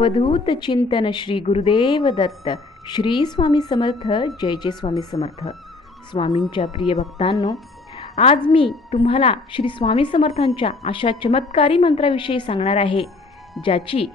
अवधूत चिंतन श्री गुरुदेव दत्त श्री स्वामी समर्थ जय जय स्वामी समर्थ स्वामींच्या प्रिय भक्तांनो आज मी तुम्हाला श्री स्वामी समर्थांच्या अशा चमत्कारी मंत्राविषयी सांगणार आहे ज्याची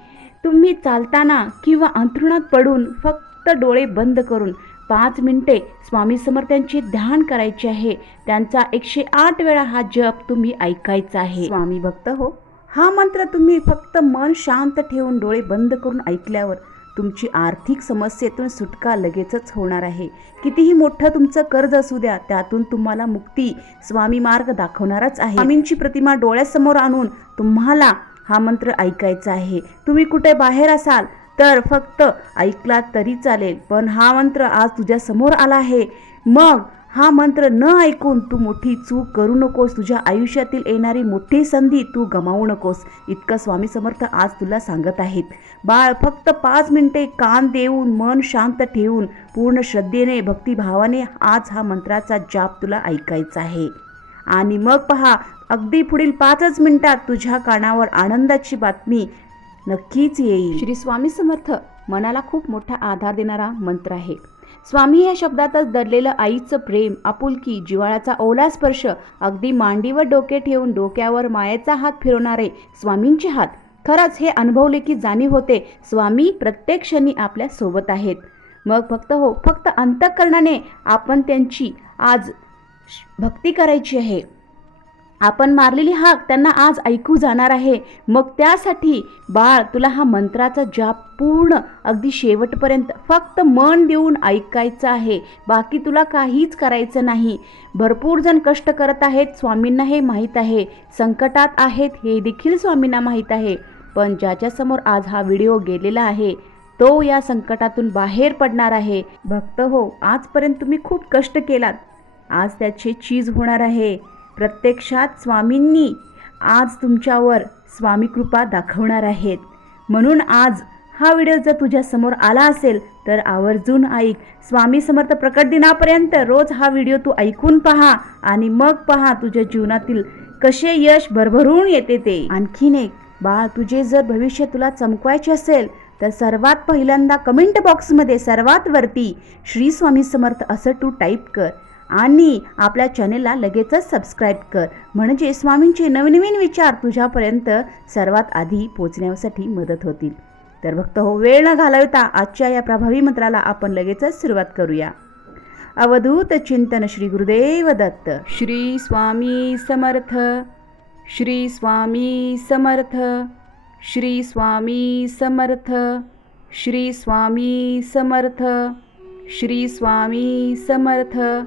तुम्ही चालताना किंवा अंथरुणात पडून फक्त डोळे बंद करून पाच मिनिटे स्वामी समर्थांची ध्यान करायचे आहे त्यांचा एकशे आठ वेळा हा जप तुम्ही ऐकायचा आहे स्वामी भक्त हो हा मंत्र तुम्ही फक्त मन शांत ठेवून डोळे बंद करून ऐकल्यावर तुमची आर्थिक समस्येतून सुटका लगेचच होणार आहे कितीही मोठं तुमचं कर्ज असू द्या त्यातून तुम्हाला मुक्ती स्वामी मार्ग दाखवणारच आहे स्वामींची प्रतिमा डोळ्यासमोर आणून तुम्हाला हा मंत्र ऐकायचा आहे तुम्ही कुठे बाहेर असाल तर फक्त ऐकला तरी चालेल पण हा मंत्र आज तुझ्यासमोर आला आहे मग हा मंत्र न ऐकून तू मोठी चूक करू नकोस तुझ्या आयुष्यातील येणारी मोठी संधी तू गमावू नकोस इतकं स्वामी समर्थ आज तुला सांगत आहेत बाळ फक्त पाच मिनटे कान देऊन मन शांत ठेवून पूर्ण श्रद्धेने भक्तिभावाने आज हा मंत्राचा जाप तुला ऐकायचा आहे आणि मग पहा अगदी पुढील पाचच मिनिटात तुझ्या कानावर आनंदाची बातमी नक्कीच येईल श्री स्वामी समर्थ मनाला खूप मोठा आधार देणारा मंत्र आहे स्वामी या शब्दातच दरलेलं आईचं प्रेम आपुलकी जिवाळाचा ओला स्पर्श अगदी मांडीवर डोके ठेवून डोक्यावर मायेचा हात फिरवणारे स्वामींचे हात खरंच हे अनुभवले की जाणीव होते स्वामी प्रत्येक क्षणी आपल्या सोबत आहेत मग फक्त हो फक्त अंतकरणाने आपण त्यांची आज भक्ती करायची आहे आपण मारलेली हाक त्यांना आज ऐकू जाणार आहे मग त्यासाठी बाळ तुला हा मंत्राचा जाप पूर्ण अगदी शेवटपर्यंत फक्त मन देऊन ऐकायचं आहे बाकी तुला काहीच करायचं नाही भरपूर जण कष्ट करत आहेत स्वामींना हे माहीत आहे संकटात आहेत हे देखील स्वामींना माहीत आहे पण ज्याच्यासमोर आज हा व्हिडिओ गेलेला आहे तो या संकटातून बाहेर पडणार आहे भक्त हो आजपर्यंत तुम्ही खूप कष्ट केलात आज त्याचे चीज होणार आहे प्रत्यक्षात स्वामींनी आज तुमच्यावर स्वामी कृपा दाखवणार आहेत म्हणून आज हा व्हिडिओ जर तुझ्यासमोर आला असेल तर आवर्जून ऐक स्वामी समर्थ प्रकट दिनापर्यंत रोज हा व्हिडिओ तू ऐकून पहा आणि मग पहा तुझ्या जीवनातील कसे यश भरभरून येते ते आणखीन एक बा तुझे जर भविष्य तुला चमकवायचे असेल तर सर्वात पहिल्यांदा कमेंट बॉक्समध्ये सर्वात वरती श्री स्वामी समर्थ असं तू टाईप कर आणि आपल्या चॅनेलला लगेचच सबस्क्राईब कर म्हणजे स्वामींचे नवनवीन विचार तुझ्यापर्यंत सर्वात आधी पोचण्यासाठी मदत होतील तर भक्त हो वेळ न घालवता आजच्या या प्रभावी मंत्राला आपण लगेचच सुरुवात करूया अवधूत चिंतन श्री गुरुदेव दत्त श्री, श्री स्वामी समर्थ श्री स्वामी समर्थ श्री स्वामी समर्थ श्री स्वामी समर्थ श्री स्वामी समर्थ श्री स्व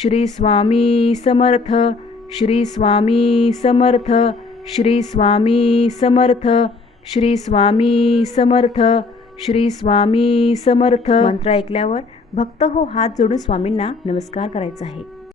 श्री स्वामी समर्थ श्री स्वामी समर्थ श्री स्वामी समर्थ श्री स्वामी समर्थ श्री स्वामी समर्थ मंत्र ऐकल्यावर भक्त हो हात जोडून स्वामींना नमस्कार करायचा आहे